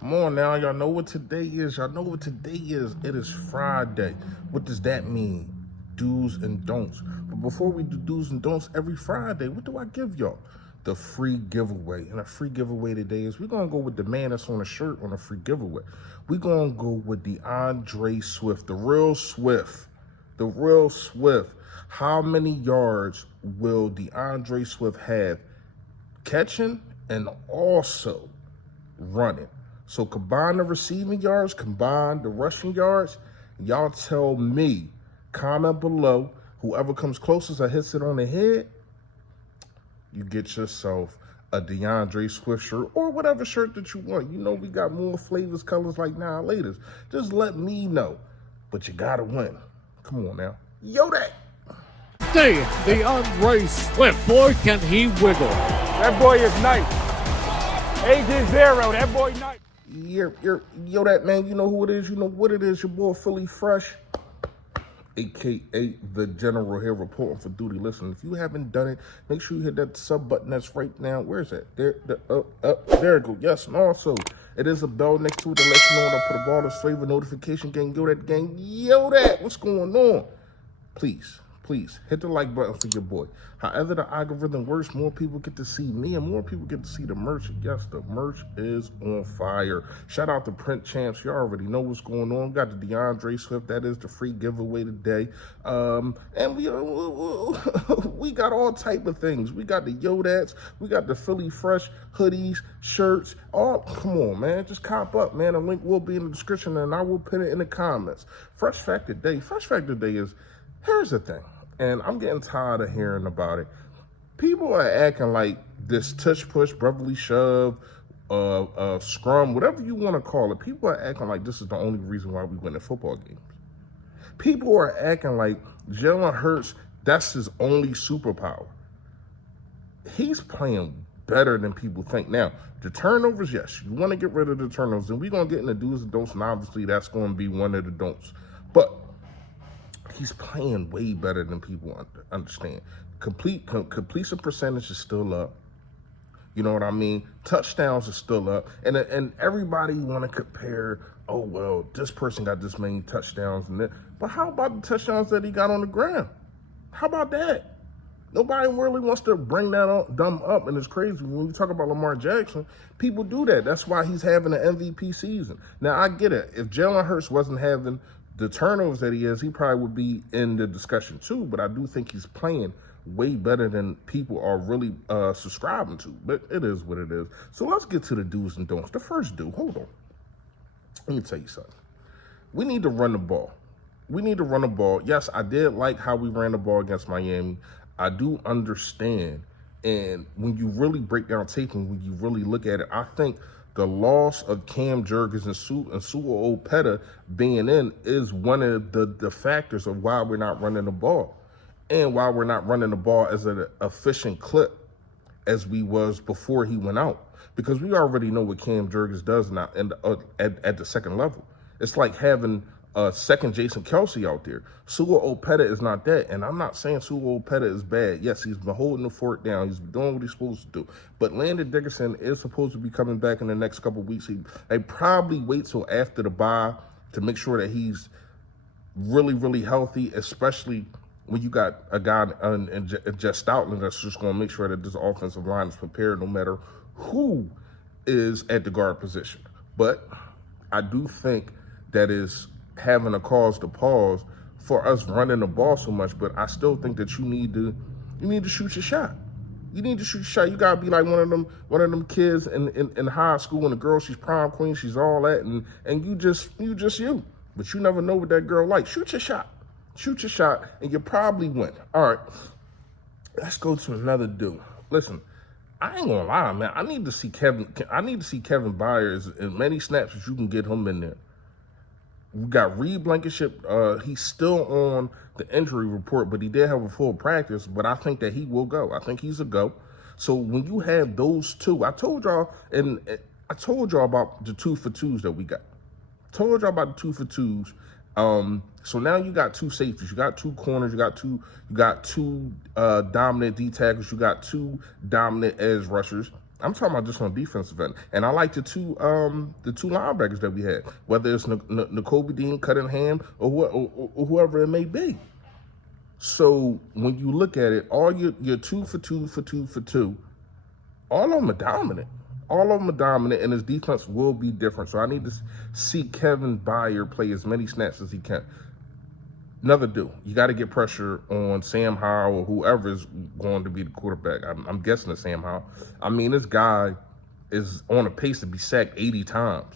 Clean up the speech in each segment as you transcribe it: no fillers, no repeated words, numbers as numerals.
Come on now, y'all know what today is. Y'all know what today is. It is Friday. What does that mean? Do's and don'ts. But before we do do's and don'ts every Friday, what do I give y'all? The free giveaway. And a free giveaway today is we're going to go with the man that's on a shirt on a free giveaway. We're going to go with DeAndre Swift, the real Swift. The real Swift. How many yards will DeAndre Swift have catching and also running? So combine the receiving yards, combine the rushing yards. Y'all tell me, comment below. Whoever comes closest or hits it on the head, you get yourself a DeAndre Swift shirt or whatever shirt that you want. You know we got more flavors, colors like now later. Just let me know. But you gotta win. Come on now. Yo that. Stay, DeAndre Swift. Boy, can he wiggle. That boy is nice. Agent Zero, that boy nice. Yo that, man, you know who it is. You know what it is. Your boy Philly Fresh, a.k.a. the General here reporting for duty. Listen, if you haven't done it, make sure you hit that sub button that's right now. Where is that? There it go. Yes, and also, it is a bell next to it to let you know when I put a ball to flavor notification gang. Yo that gang. Yo that. What's going on? Please hit the like button for your boy. However the algorithm works, more people get to see me and more people get to see the merch. Yes, the merch is on fire. Shout out to Print Champs. You already know what's going on. Got the DeAndre Swift. That is the free giveaway today. And we got all type of things. We got the Yodats. We got the Philly Fresh hoodies, shirts. Come on, man. Just cop up, man. The link will be in the description and I will put it in the comments. Fresh Fact Today. Fresh Fact Today is, here's the thing. And I'm getting tired of hearing about it. People are acting like this touch push, brotherly shove, scrum, whatever you want to call it. People are acting like this is the only reason why we win the football games. People are acting like Jalen Hurts, that's his only superpower. He's playing better than people think. Now, the turnovers, yes, you want to get rid of the turnovers, and we're going to get into do's and don'ts, and obviously that's going to be one of the don'ts. But he's playing way better than people understand. Completion percentage is still up. You know what I mean? Touchdowns are still up. And everybody want to compare, oh, well, this person got this many touchdowns. But how about the touchdowns that he got on the ground? How about that? Nobody really wants to bring them up, and it's crazy. When we talk about Lamar Jackson, people do that. That's why he's having an MVP season. Now, I get it. If Jalen Hurts wasn't having the turnovers that he is, he probably would be in the discussion too, but I do think he's playing way better than people are really subscribing to, but it is what it is. So let's get to the do's and don'ts. The first do, hold on. Let me tell you something. We need to run the ball. We need to run the ball. Yes, I did like how we ran the ball against Miami. I do understand, and when you really break down tape and when you really look at it, I think the loss of Cam Jurgens and Sua Opeta being in is one of the factors of why we're not running the ball and why we're not running the ball as an efficient clip as we was before he went out. Because we already know what Cam Jurgens does now at the second level. It's like having a second Jason Kelsey out there. Sua Opeta is not that. And I'm not saying Sua Opeta is bad. Yes, he's been holding the fort down. He's been doing what he's supposed to do. But Landon Dickerson is supposed to be coming back in the next couple of weeks. They probably wait till after the bye to make sure that he's really, really healthy, especially when you got a guy in Jess Stoutland that's just going to make sure that this offensive line is prepared no matter who is at the guard position. But I do think that is having a cause to pause for us running the ball so much, but I still think that you need to shoot your shot. You need to shoot your shot. You gotta be like one of them kids in high school, and the girl, she's prom queen, she's all that, and you just you. But you never know what that girl likes. Shoot your shot. Shoot your shot, and you probably win. All right, let's go to another dude. Listen, I ain't gonna lie, man. I need to see Kevin Byers as many snaps as you can get him in there. We got Reed Blankenship. He's still on the injury report, but he did have a full practice. But I think that he will go. I think he's a go. So when you have those two, I told y'all about the 2-for-2s that we got. Told y'all about the 2-for-2s. So now you got two safeties, you got two corners, you got two dominant D tackles, you got two dominant edge rushers. I'm talking about just on defensive end. And I like the two linebackers that we had, whether it's N'Kobe Dean, Cunningham, or whoever it may be. So when you look at it, all your 2 for 2 for 2 for 2, all of them are dominant. All of them are dominant, and his defense will be different. So I need to see Kevin Byard play as many snaps as he can. Another do. You got to get pressure on Sam Howell or whoever is going to be the quarterback. I'm guessing it's Sam Howell. I mean, this guy is on a pace to be sacked 80 times.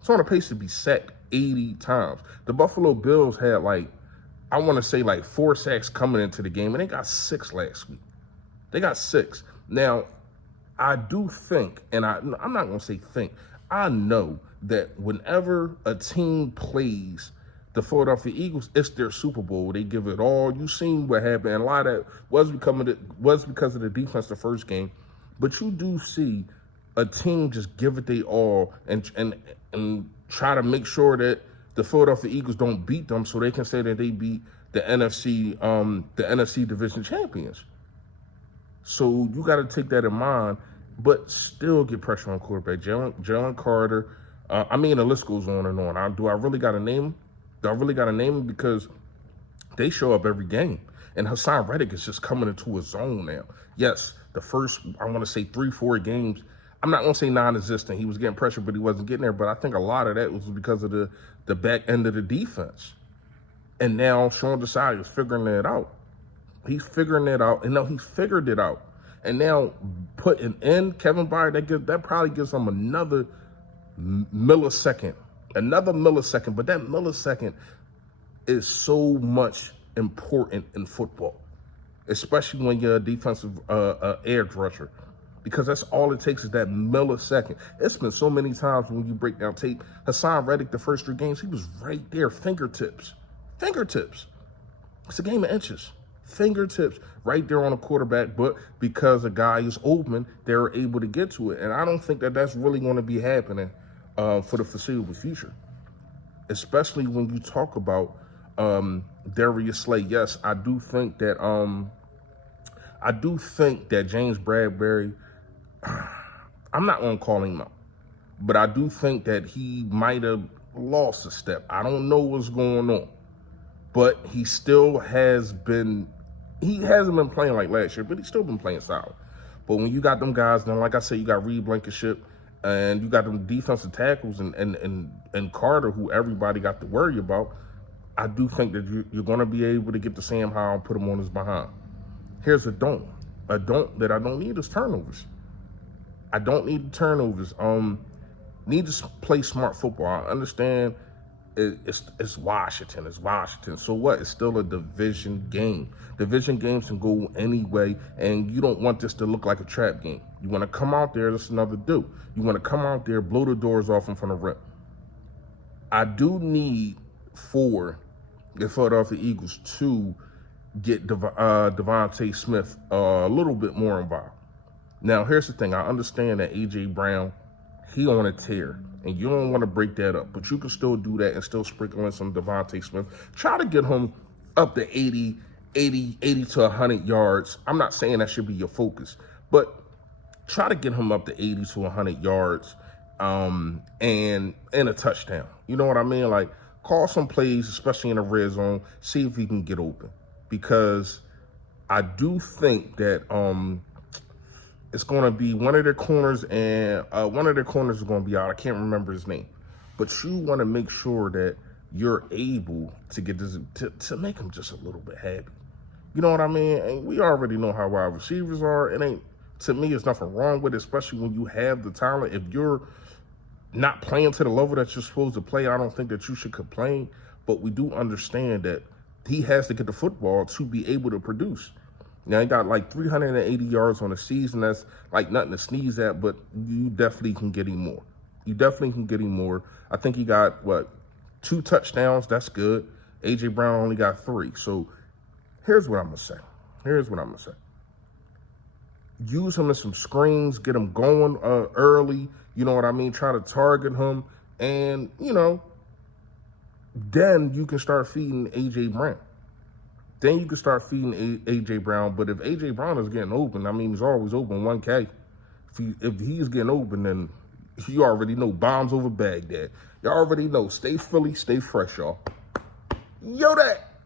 It's on a pace to be sacked 80 times. The Buffalo Bills had I want to say 4 sacks coming into the game, and they got 6 last week. They got 6. Now, I do think, and I'm not going to say think, I know that whenever a team plays the Philadelphia Eagles, it's their Super Bowl. They give it all. You've seen what happened. And a lot of that was because of the defense the first game. But you do see a team just give it their all and try to make sure that the Philadelphia Eagles don't beat them so they can say that they beat the NFC division champions. So you got to take that in mind, but still get pressure on quarterback. Jalen Carter. The list goes on and on. Do I really got to name him? Do I really got to name him? Because they show up every game. And Hassan Reddick is just coming into a zone now. Yes, the first, I want to say 3-4 games, I'm not going to say non-existent. He was getting pressure, but he wasn't getting there. But I think a lot of that was because of the back end of the defense. And now Sean Desai is figuring it out. He's figuring it out. And now he figured it out. And now putting in Kevin Byard, that probably gives him another millisecond. But that millisecond is so much important in football, especially when you're a defensive edge rusher, because that's all it takes is that millisecond. It's been so many times when you break down tape. Hassan Reddick, the first 3 games, he was right there, fingertips. It's a game of inches. Fingertips right there on a quarterback, but because a guy is open, they're able to get to it. And I don't think that that's really going to be happening for the foreseeable future, especially when you talk about Darius Slay. Yes, I do think that James Bradbury, I'm not going to call him out, but I do think that he might have lost a step. I don't know what's going on, but he still hasn't been playing like last year, but he's still been playing solid. But when you got them guys, then like I said, you got Reed Blankenship, and you got them defensive tackles and Carter, who everybody got to worry about. I do think that you're going to be able to get to Sam Howell and put him on his behind. Here's a don't that I don't need is turnovers. I don't need turnovers. Need to play smart football. I understand it's Washington. It's Washington. So what? It's still a division game. Division games can go any way, and you don't want this to look like a trap game. You want to come out there, that's another do. You want to come out there, blow the doors off in front of rim. I do need for the Philadelphia Eagles to get Devontae Smith a little bit more involved. Now, here's the thing. I understand that A.J. Brown, he on a tear, and you don't want to break that up, but you can still do that and still sprinkle in some Devontae Smith. Try to get him up to 80 to 100 yards. I'm not saying that should be your focus, but try to get him up to 80 to 100 yards and a touchdown. You know what I mean? Like, call some plays, especially in the red zone, see if he can get open. Because I do think that it's going to be one of their corners, and one of their corners is going to be out. I can't remember his name. But you want to make sure that you're able to get this, to make him just a little bit happy. You know what I mean? And we already know how wide receivers are. It ain't, to me, there's nothing wrong with it, especially when you have the talent. If you're not playing to the level that you're supposed to play, I don't think that you should complain. But we do understand that he has to get the football to be able to produce. Now, he got like 380 yards on the season. That's like nothing to sneeze at, but you definitely can get him more. You definitely can get him more. I think he got, 2 touchdowns. That's good. A.J. Brown only got 3. So here's what I'm going to say. Use him in some screens. Get him going early. You know what I mean? Try to target him. And, then you can start feeding A.J. Brown. But if A.J. Brown is getting open, I mean, he's always open 1K. If he's getting open, then you already know bombs over Baghdad. Y'all already know. Stay Philly, stay fresh, y'all. Yo, that.